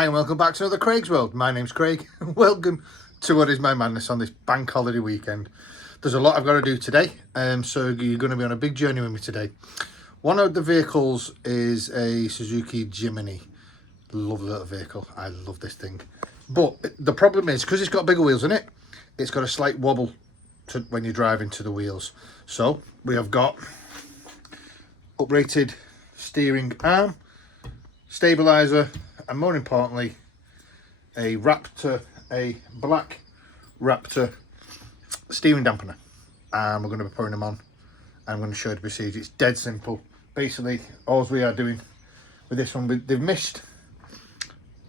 Hi and welcome back to another Craig's World. My name's Craig. Welcome to what is my madness on this bank holiday weekend. There's a lot I've got to do today, so you're going to be on a big journey with me today. One of the vehicles is a Suzuki Jimney. Love the little vehicle. I love this thing. But the problem is, because it's got bigger wheels in it, it's got a slight wobble when you're driving to the wheels. So we have got uprated steering arm, stabilizer, and more importantly, a black Raptor steering dampener. And we're going to be putting them on. I'm going to show you the procedure. It's dead simple. Basically, all we are doing with this one, they've missed.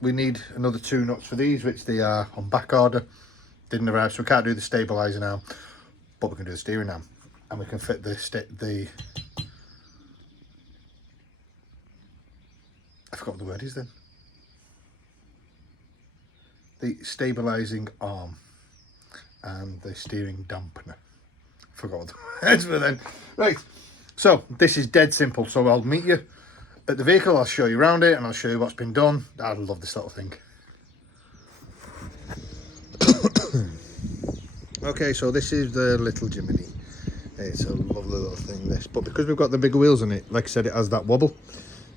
We need another 2 nuts for these, which they are on back order. Didn't arrive, so we can't do the stabilizer now, but we can do the steering arm, and we can fit the I forgot what the word is then. The stabilizing arm and the steering dampener. Forgot what the words were then. Right, so this is dead simple. So I'll meet you at the vehicle, I'll show you around it, and I'll show you what's been done. I love this little thing. Okay, so this is the little Jimny. It's a lovely little thing, this. But because we've got the bigger wheels on it, like I said, it has that wobble.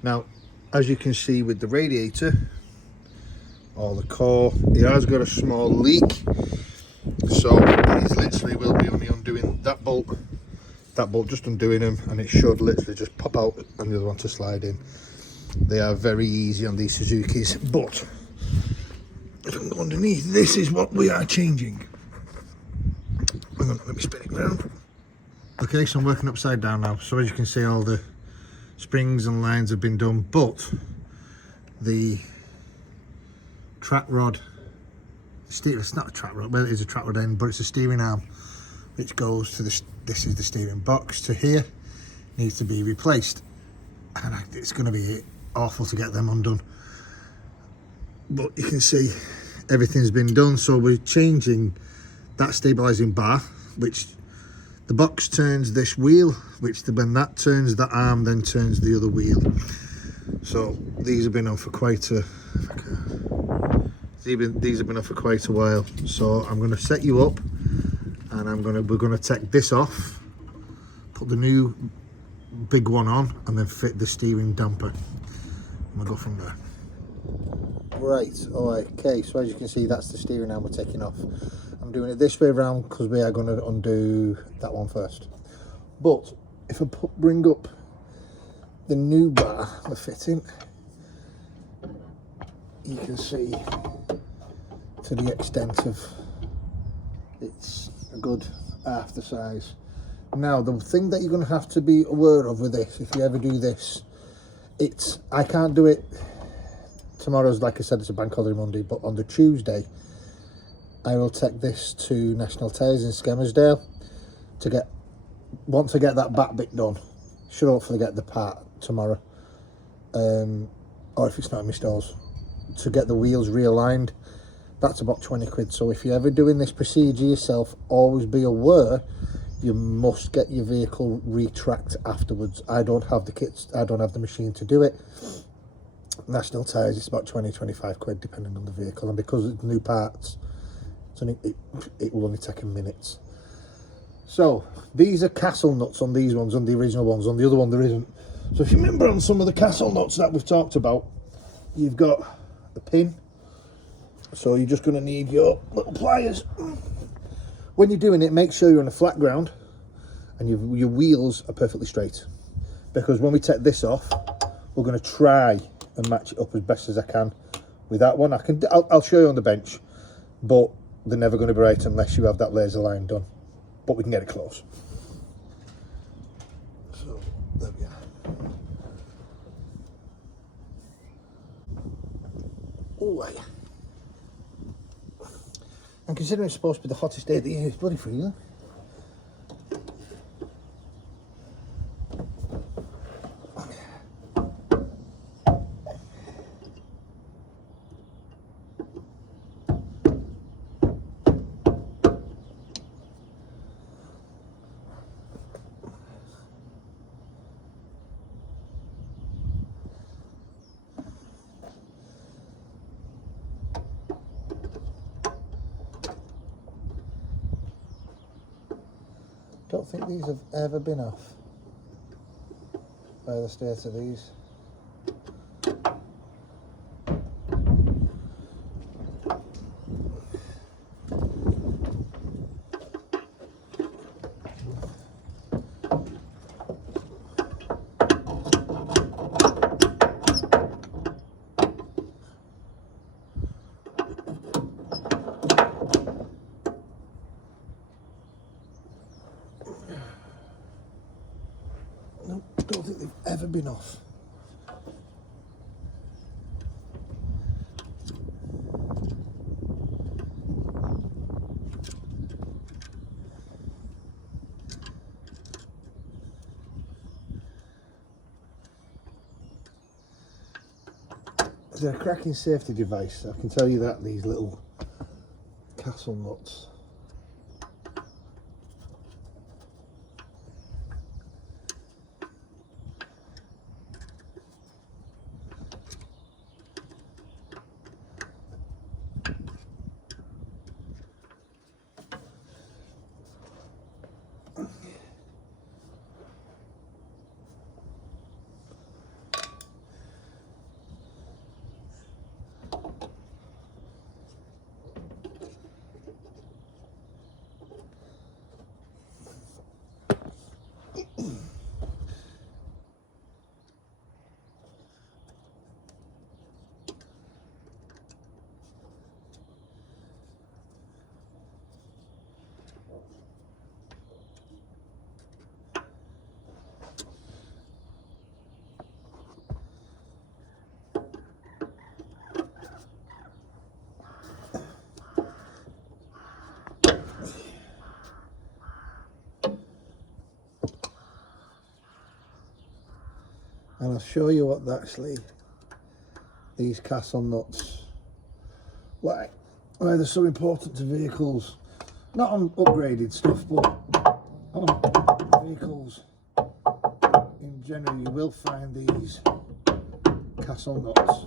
Now, as you can see with the radiator, or the core, it has got a small leak. So these literally will be only undoing that bolt just undoing them, and it should literally just pop out and the other one to slide in. They are very easy on these Suzukis, but if I can go underneath, this is what we are changing. Hang on, let me spin it around. Okay, so I'm working upside down now. So as you can see, all the springs and lines have been done, but the track rod, it's not a track rod, well it is a track rod end, but it's a steering arm which goes to this is the steering box to here, needs to be replaced, and it's going to be awful to get them undone. But you can see everything's been done, so we're changing that stabilizing bar, which the box turns this wheel, which when that turns, that arm then turns the other wheel. So these have been on for quite a while. So I'm going to set you up, and we're going to take this off, put the new big one on, and then fit the steering damper, and we'll go from there. Right, alright, okay, so as you can see, that's the steering arm we're taking off. I'm doing it this way around because we are going to undo that one first. But if I bring up the new bar, the fitting, you can see to the extent of it's a good half the size. Now, the thing that you're going to have to be aware of with this, if you ever do this, I can't do it. Tomorrow's, like I said, it's a bank holiday Monday, but on the Tuesday, I will take this to National Tyres in Skelmersdale want to get that back bit done. Should hopefully get the part tomorrow, or if it's not in my stores, to get the wheels realigned. That's about 20 quid. So if you're ever doing this procedure yourself, always be aware you must get your vehicle retracked afterwards. I don't have the kits, I don't have the machine to do it. National Tyres, it's about 20-25 quid depending on the vehicle, and because it's new parts, it will only take minutes. So these are castle nuts on these ones, on the original ones. On the other one there isn't. So if you remember, on some of the castle nuts that we've talked about, you've got the pin, so you're just going to need your little pliers. When you're doing it, make sure you're on a flat ground and your wheels are perfectly straight, because when we take this off, we're going to try and match it up as best as I can with that one. I'll show you on the bench, but they're never going to be right unless you have that laser line done, but we can get it close. So there we are. Oh yeah. And considering it's supposed to be the hottest day of the year, it's bloody freezing. don't think these have ever been off by the state of these. Nope, don't think they've ever been off. They're a cracking safety device, I can tell you that, these little castle nuts. And I'll show you what actually these castle nuts, why they're so important to vehicles, not on upgraded stuff, but on vehicles in general. You will find these castle nuts.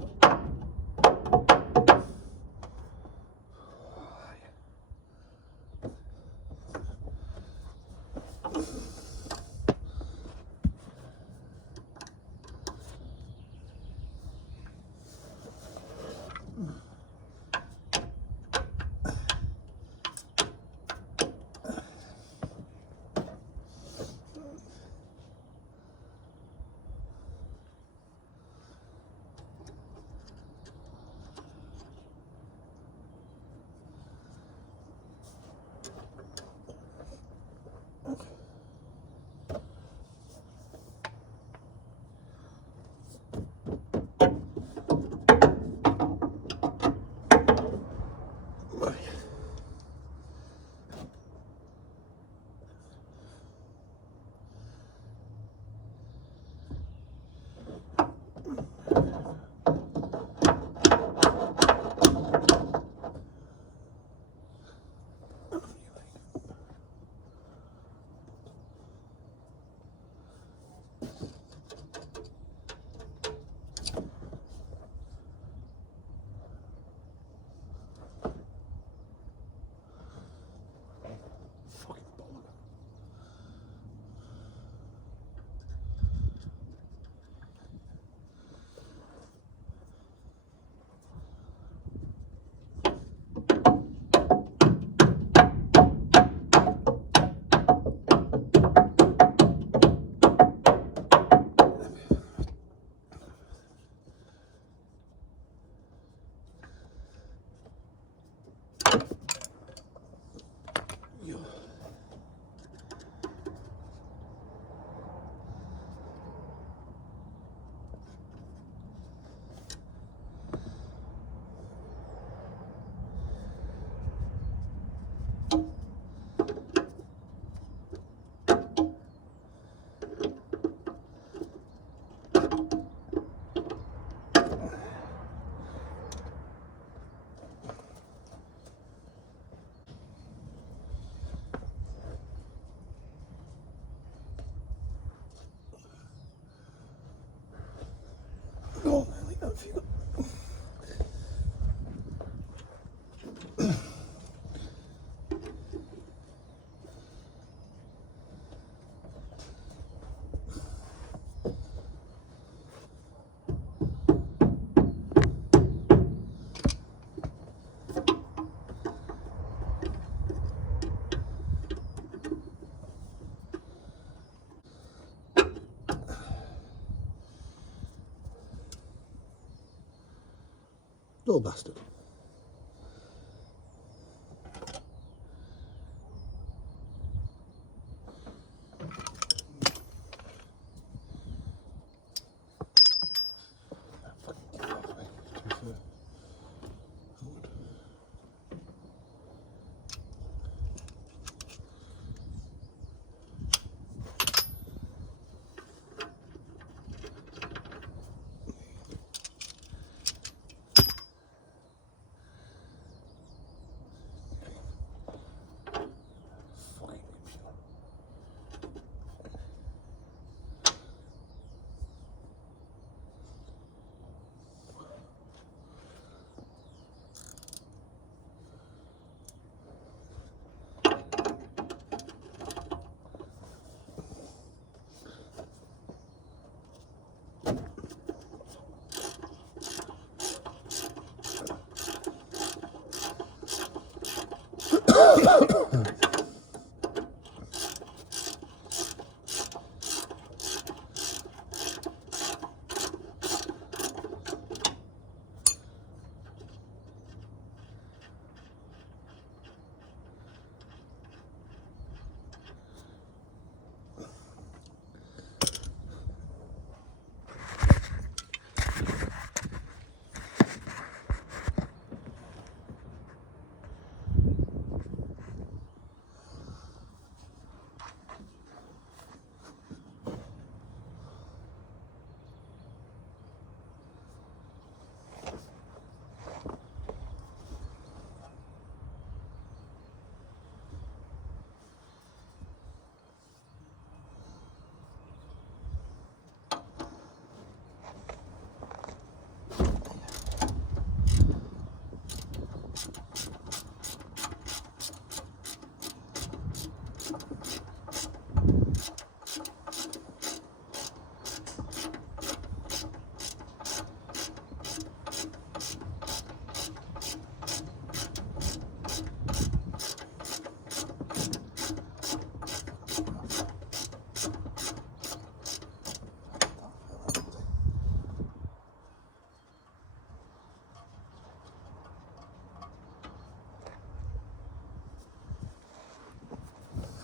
Little bastard.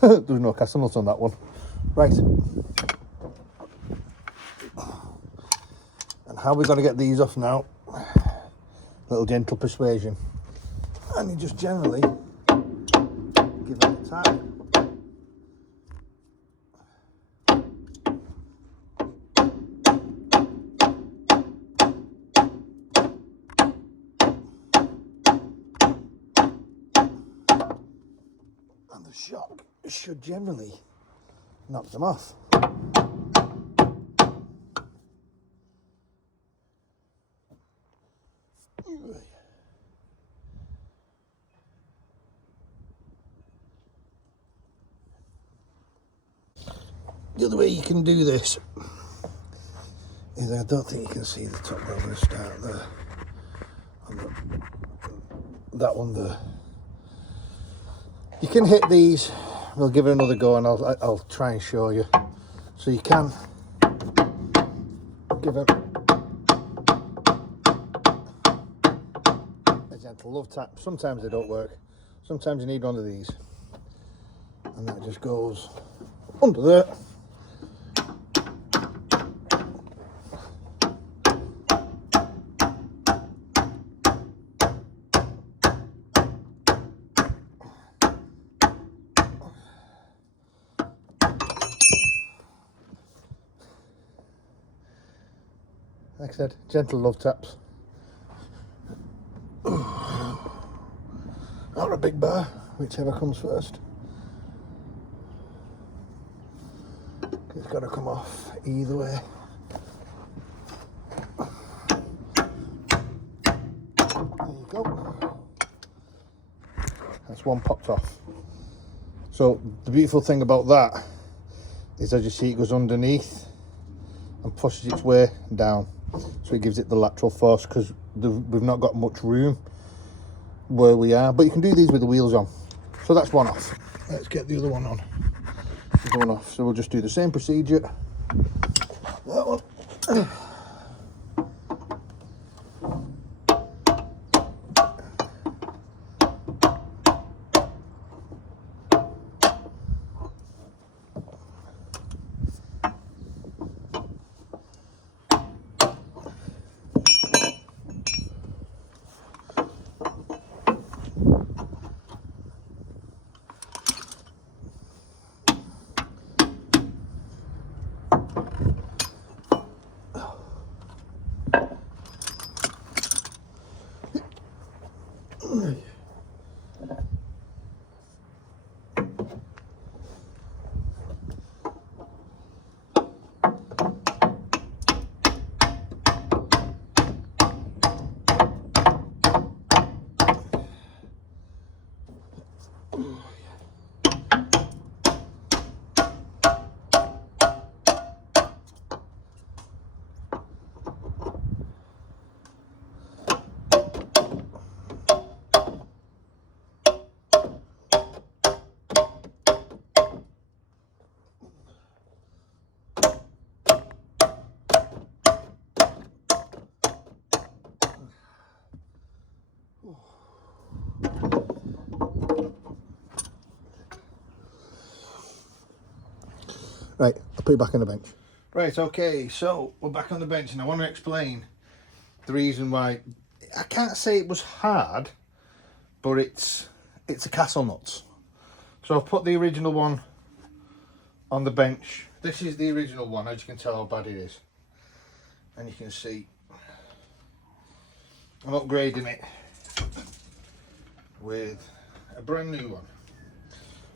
There's no cast nuts on that one. Right. And how we got to get these off now? Little gentle persuasion. And you just generally give it a tap. And the shock should generally knock them off. The other way you can do this is, I don't think you can see the top, but I'm going to start there. That one there. You can hit these. We'll give it another go, and I'll try and show you. So you can give it a gentle love tap. Sometimes they don't work. Sometimes you need one of these, and that just goes under there. Like I said, gentle love taps. Not a big bar, whichever comes first. It's got to come off either way. There you go. That's one popped off. So the beautiful thing about that is, as you see, it goes underneath and pushes its way down. So it gives it the lateral force, because we've not got much room where we are. But you can do these with the wheels on. So that's one off. Let's get the other one on. The one off. So we'll just do the same procedure. That one. Right, I'll put you back on the bench. Right, okay, so we're back on the bench and I want to explain the reason why. I can't say it was hard, but it's a castle nut. So I've put the original one on the bench. This is the original one, as you can tell how bad it is. And you can see I'm upgrading it with a brand new one.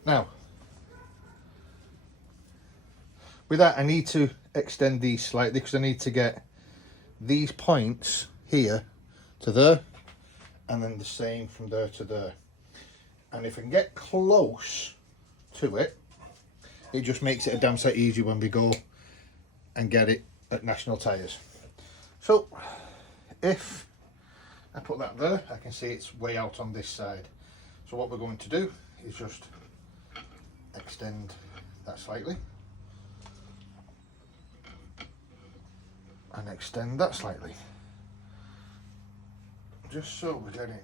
Now, with that I need to extend these slightly because I need to get these points here to there and then the same from there to there. And if I can get close to it, it just makes it a damn sight easier when we go and get it at National Tyres. So if I put that there, I can see it's way out on this side. So what we're going to do is just extend that slightly and extend that slightly, just so we're getting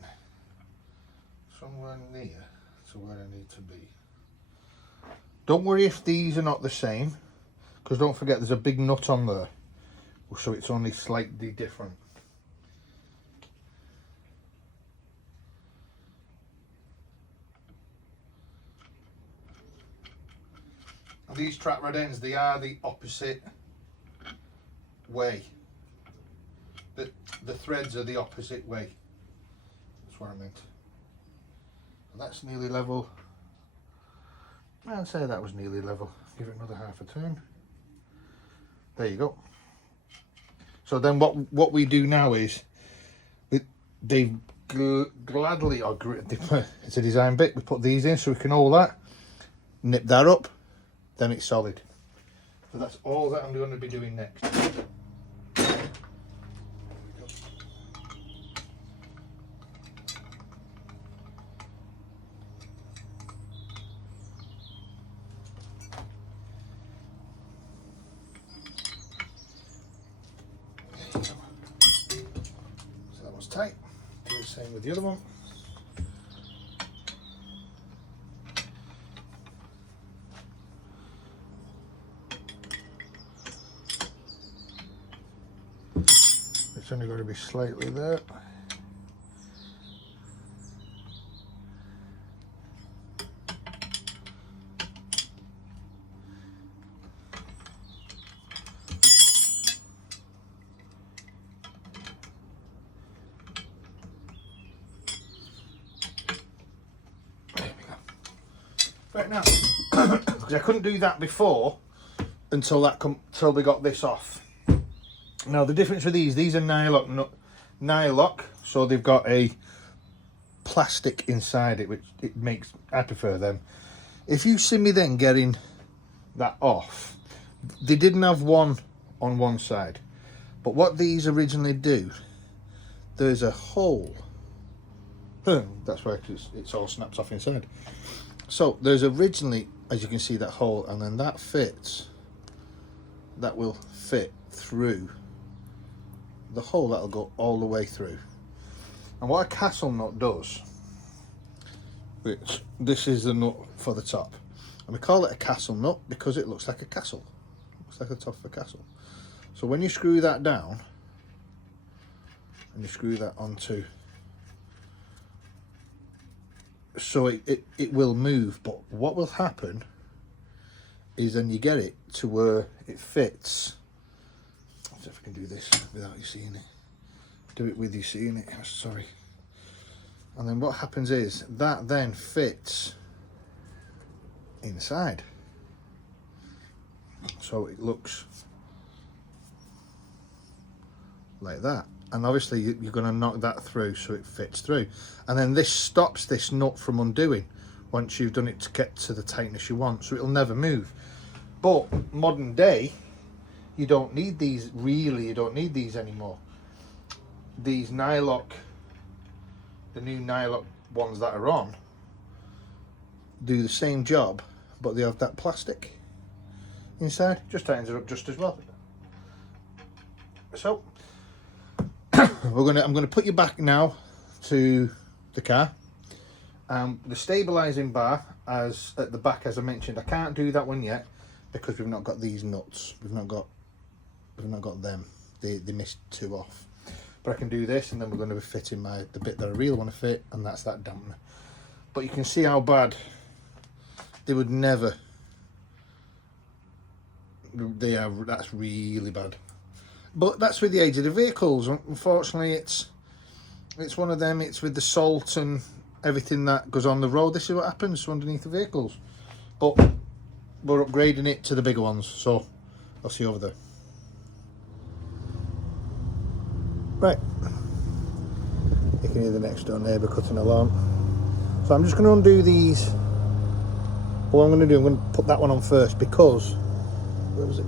somewhere near to where I need to be. Don't worry if these are not the same, because don't forget there's a big nut on there, so it's only slightly different. And these track rod ends, they are the opposite way. The threads are the opposite way. That's what I meant. And that's nearly level. I'd say that was nearly level. Give it another half a turn. There you go. So then what we do now is they gladly it's a design bit. We put these in so we can hold that, nip that up, then it's solid. So that's all that I'm going to be doing next. Tight. Do the same with the other one. It's only got to be slightly there. Right now, because I couldn't do that before until we got this off. Now the difference with these are nylock, so they've got a plastic inside it, which it makes, I prefer them. If you see me then getting that off, they didn't have one on one side, but what these originally do, there's a hole. That's why it's all snaps off inside. So there's originally, as you can see, that hole, and then that will fit through the hole. That'll go all the way through. And what a castle nut does, which this is the nut for the top, and we call it a castle nut because it looks like a castle. It looks like the top of a castle. So when you screw that down and you screw that onto, so it will move, but what will happen is then you get it to where it fits. Let's see if I can do this without you seeing it. Do it with you seeing it, sorry. And then what happens is that then fits inside. So it looks like that. And obviously you're going to knock that through so it fits through. And then this stops this nut from undoing once you've done it to get to the tightness you want, so it'll never move. But modern day, you don't need these, really, you don't need these anymore. These nylock, the new nylock ones that are on, do the same job, but they have that plastic inside. Just tightens it up just as well. So I'm gonna put you back now to the car. The stabilizing bar, as at the back, as I mentioned, I can't do that one yet because we've not got these nuts. We've not got them. They missed 2 off. But I can do this, and then we're going to be fitting the bit that I really want to fit, and that's that dampener. But you can see how bad they would never. That's really bad. But that's with the age of the vehicles. Unfortunately, it's one of them. It's with the salt and everything that goes on the road. This is what happens underneath the vehicles. But we're upgrading it to the bigger ones, so I'll see you over there. Right, you can hear the next door neighbour cutting a lawn. So I'm just going to undo these. What I'm going to do, I'm going to put that one on first because, where was it?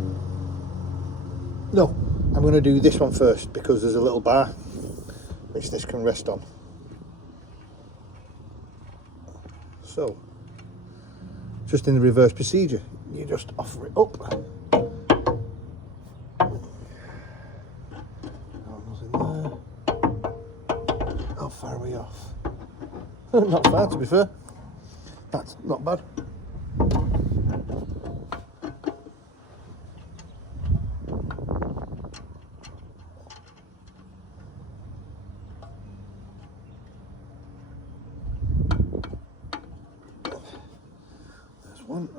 No, I'm going to do this one first because there's a little bar which this can rest on. So, just in the reverse procedure, you just offer it up. Nothing there. How far are we off? Not far, to be fair. That's not bad. There's one.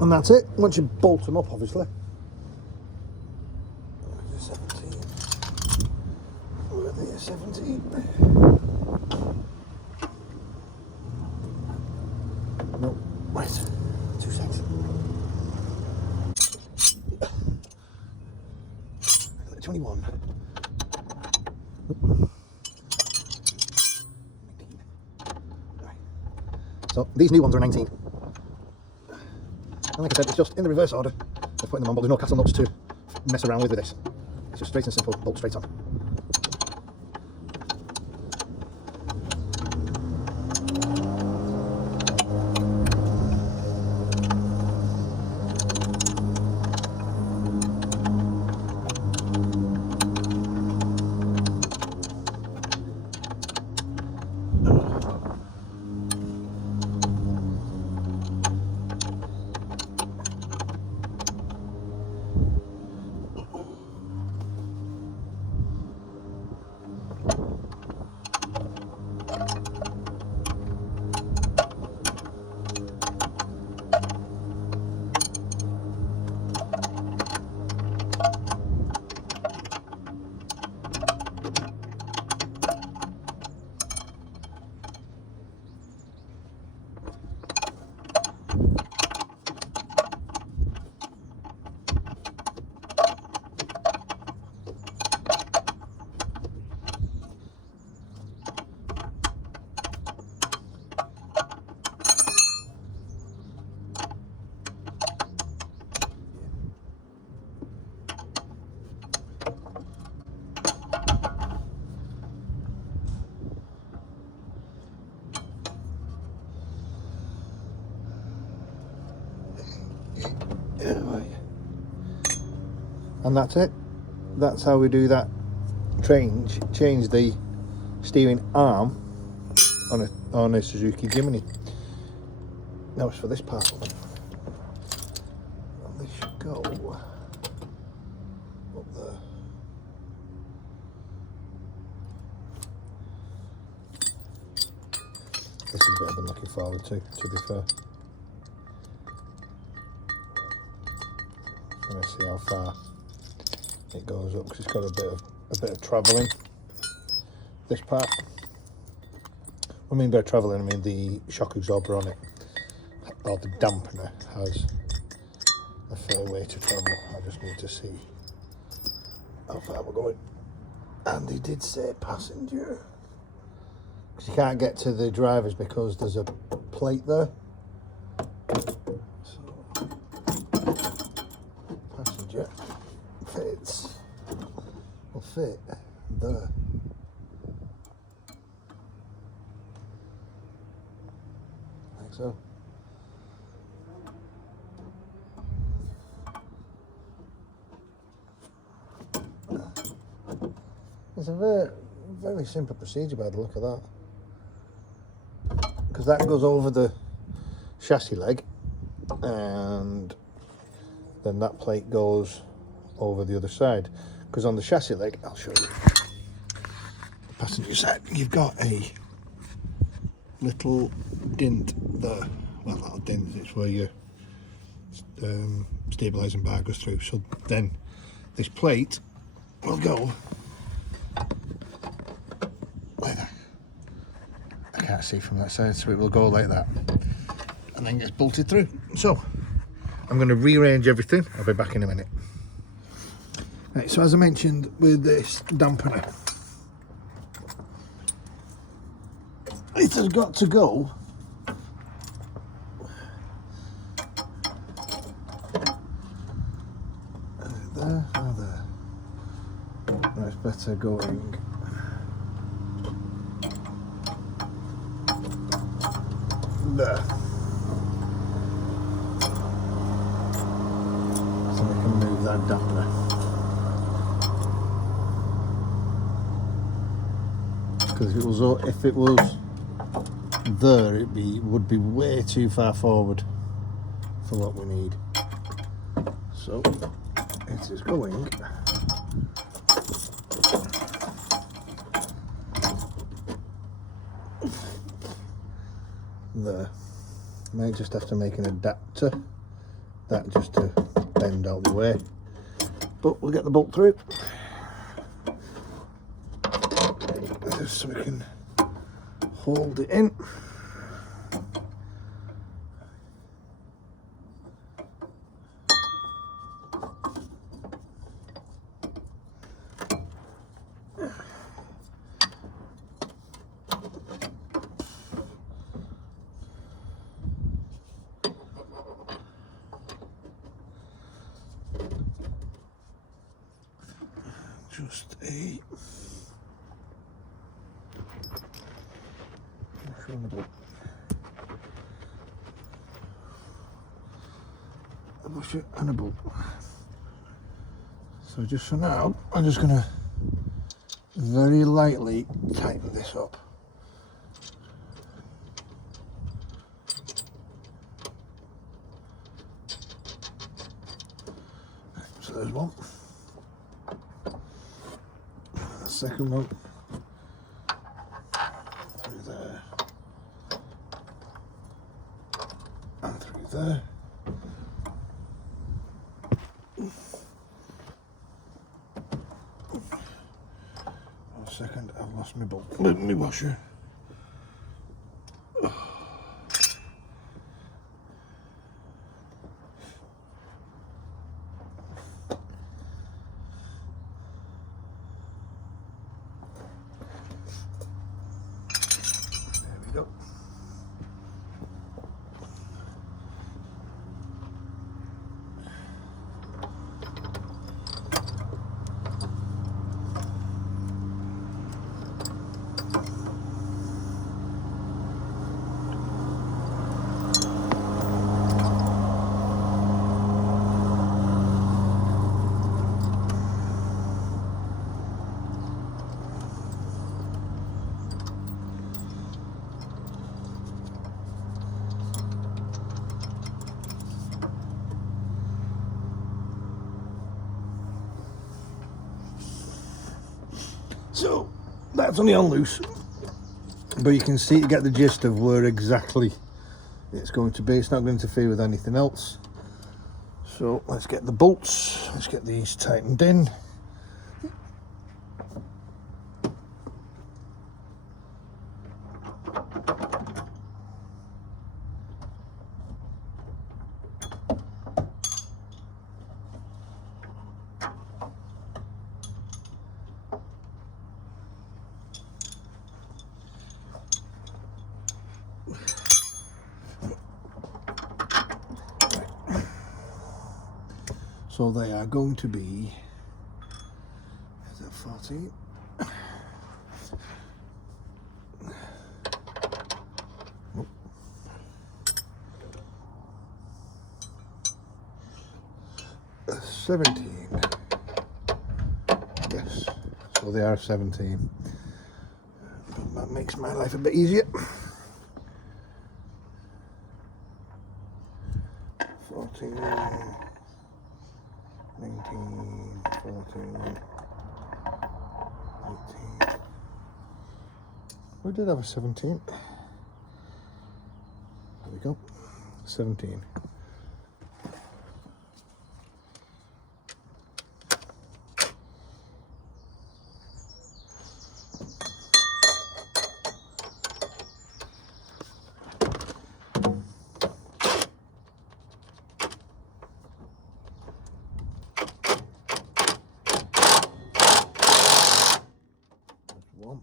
And that's it. Once you bolt them up, obviously. 17. Where are they? 17. No, wait. 2 seconds. 21. 19. Right. So these new ones are 19. And like I said, it's just in the reverse order of putting them on, but there's no castle nuts to mess around with this. It's just straight and simple, bolt straight on. And that's it. That's how we do that. Change the steering arm on a Suzuki Jimny. Now it's for this part. And this should go up there. This is a bit I've been looking forward to be fair. Let's see how far it goes up because it's got a bit of travelling. This part. I mean by travelling, I mean the shock absorber on it, or the dampener, has a fair way to travel. I just need to see how far we're going. And he did say passenger, because you can't get to the drivers because there's a plate there. So passenger. fit there. Like so. It's a very simple procedure by the look of that, because that goes over the chassis leg and then that plate goes over the other side, because on the chassis leg, I'll show you, the passenger side, you've got a little dint there. Well, not a dint, it's where your stabilising bar goes through, so then this plate will go like that. I can't see from that side, so it will go like that and then gets bolted through. So I'm going to rearrange everything. I'll be back in a minute. Right, so as I mentioned with this dampener, it has got to go there or there. No, it's better going there, so we can move that dampener. Because if it was there, it would be way too far forward for what we need. So it is going there. Might just have to make an adapter, that just to bend out the way, but we'll get the bolt through just so we can hold it in. Just a washer and a bolt. So just for now, I'm just going to very lightly tighten this up. So there's one. The second one. Through there. And through there. One second, I've lost my bolt. My washer. Go. So that's only on loose, but you can see, you get the gist of where exactly it's going to be. It's not going to interfere with anything else. So let's get the bolts, let's get these tightened in. So they are going to be, is that 5 14. Oh. 17. Yes, so they are 17. That makes my life a bit easier. 14, 19, 14, 18. We did have a 17. There we go. 17. One.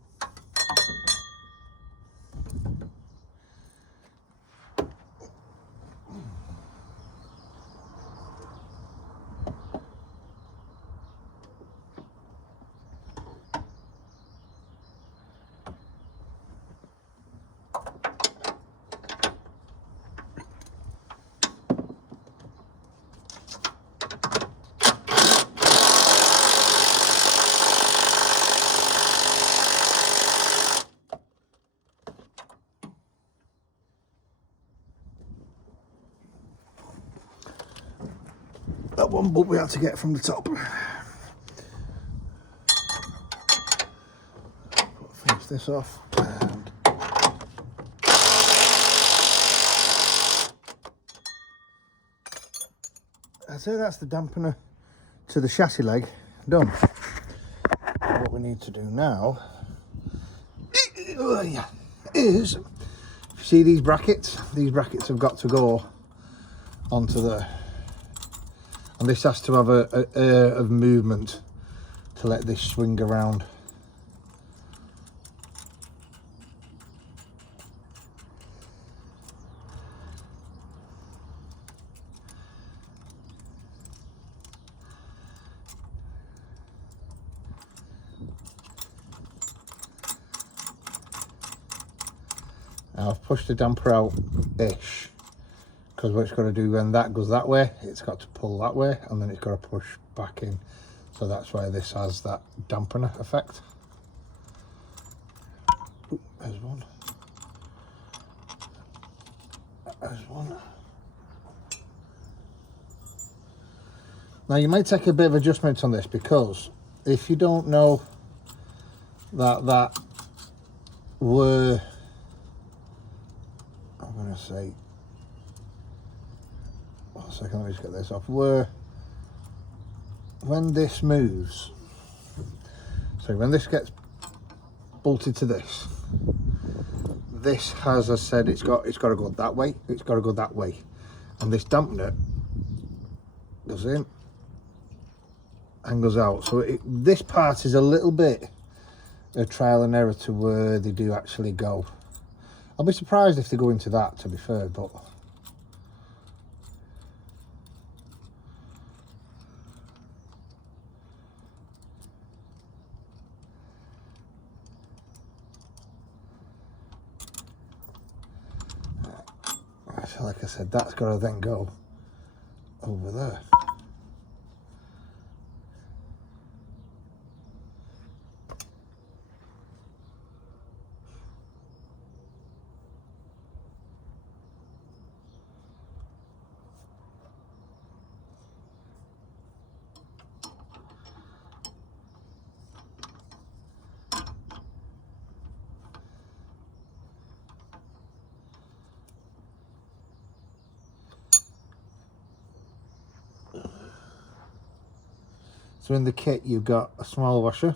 That one bolt we had to get from the top. Finish this off. And I'd say that's the dampener to the chassis leg done. What we need to do now is, see these brackets have got to go onto the, and this has to have a air of movement to let this swing around. Now I've pushed the damper out-ish, because what it's got to do when that goes that way, it's got to pull that way, and then it's got to push back in. So that's why this has that dampener effect. Ooh, there's one. There's one. Now you might take a bit of adjustment on this, because if you don't know that were, I'm going to say, one second, let me just get this off, when this moves, so when this gets bolted to this has, as I said, it's got to go that way, and this dampener goes in and goes out. So this part is a little bit of trial and error to where they do actually go. I'll be surprised if they go into that, to be fair, but like I said, that's got to then go over there. So in the kit you've got a small washer,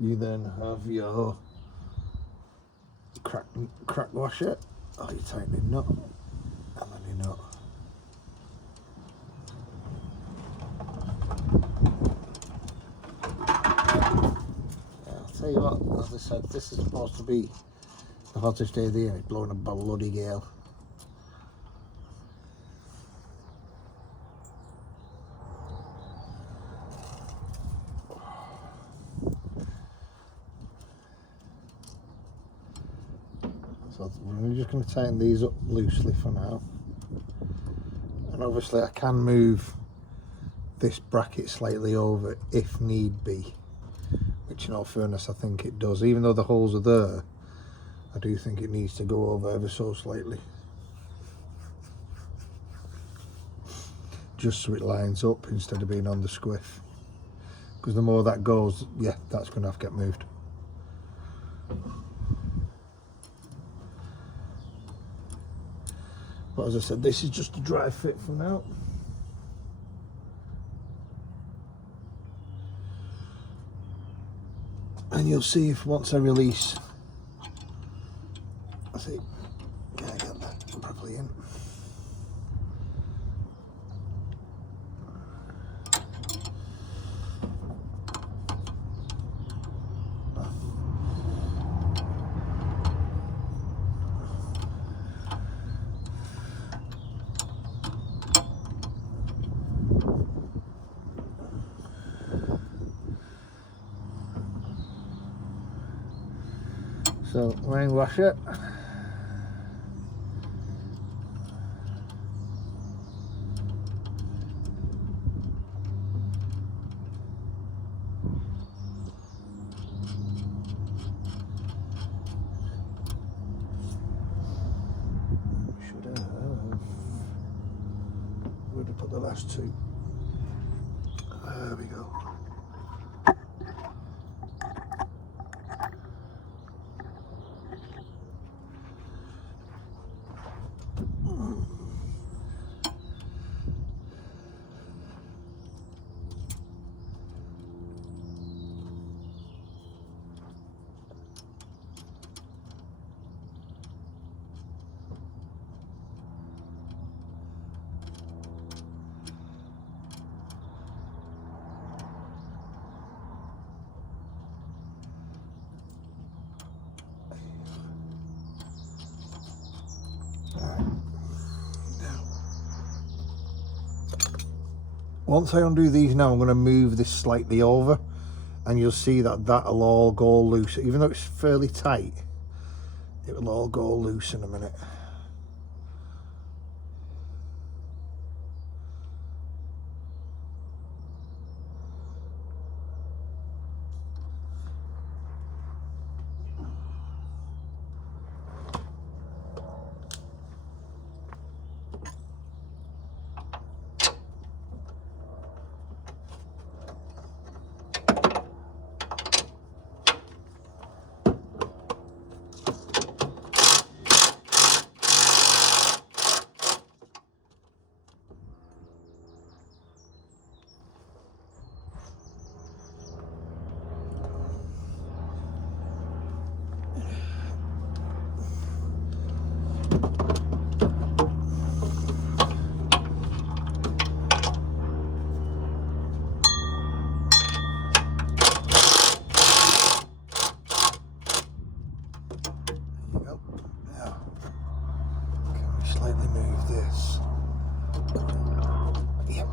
you then have your crack washer, or your tightening nut, and then your nut. Yeah, I'll tell you what, as I said, this is supposed to be the hottest day of the year. It's blowing a bloody gale. So we're just going to tighten these up loosely for now. And obviously I can move this bracket slightly over if need be, which in all fairness I think it does. Even though the holes are there, I do think it needs to go over ever so slightly, just so it lines up instead of being on the squiff, because the more that goes, yeah, that's going to have to get moved. But as I said, this is just a dry fit for now. And you'll see if once I release, I see, can I get that properly in? So rain wash it. Should have. Where'd I put the last two? There we go. Once I undo these now, I'm going to move this slightly over, and you'll see that that'll all go loose. Even though it's fairly tight, it will all go loose in a minute. Slightly move this. Yep.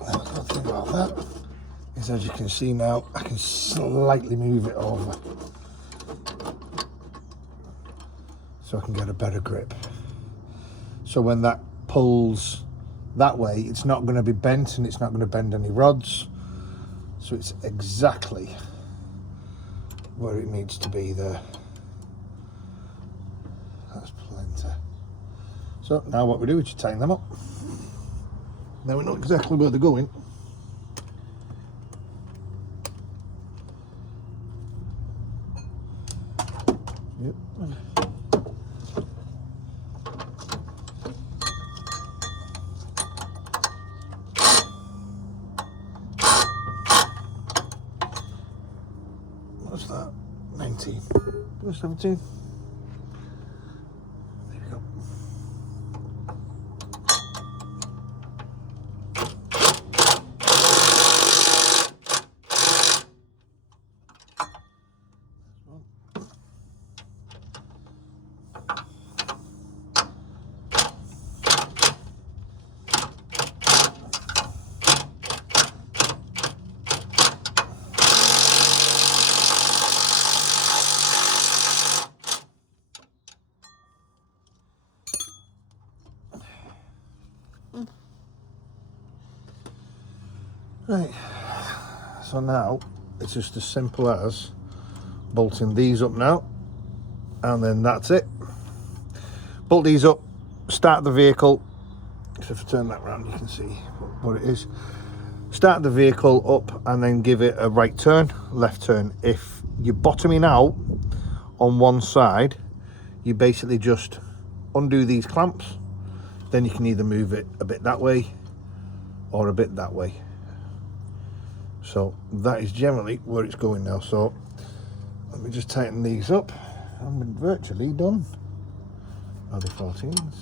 Now, the good thing about that is, as you can see now, I can slightly move it over so I can get a better grip. So when that pulls that way, it's not going to be bent and it's not going to bend any rods. So it's exactly where it needs to be there. That's plenty. So now what we do is just tighten them up. Now we know exactly where they're going. Yep. What's that? 19. 17. There we go. Right, so now it's just as simple as bolting these up now, and then that's it. Bolt these up, start the vehicle. So if I turn that around, you can see what it is. Start the vehicle up and then give it a right turn, left turn. If you're bottoming out on one side, you basically just undo these clamps, then you can either move it a bit that way or a bit that way. So that is generally where it's going now. So let me just tighten these up. I'm virtually done. Are they 14s?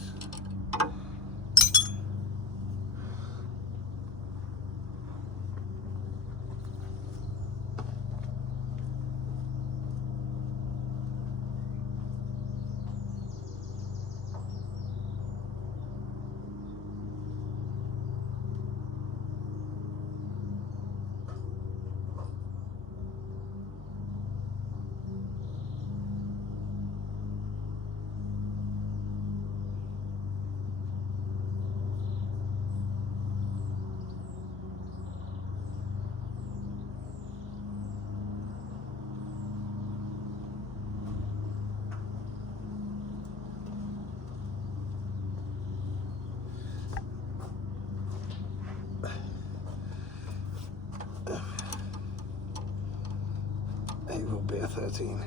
It will be a 13.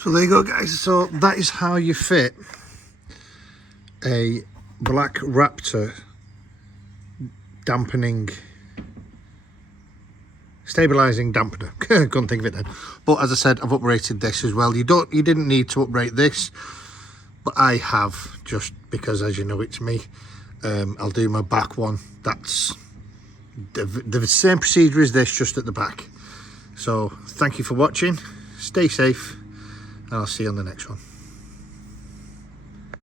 So there you go, guys. So that is how you fit a Black Raptor dampening, stabilizing dampener. Couldn't think of it then. But as I said, I've uprated this as well. You didn't need to uprate this, but I have, just because, as you know, it's me. I'll do my back one. That's the same procedure as this, just at the back. So thank you for watching. Stay safe, and I'll see you on the next one.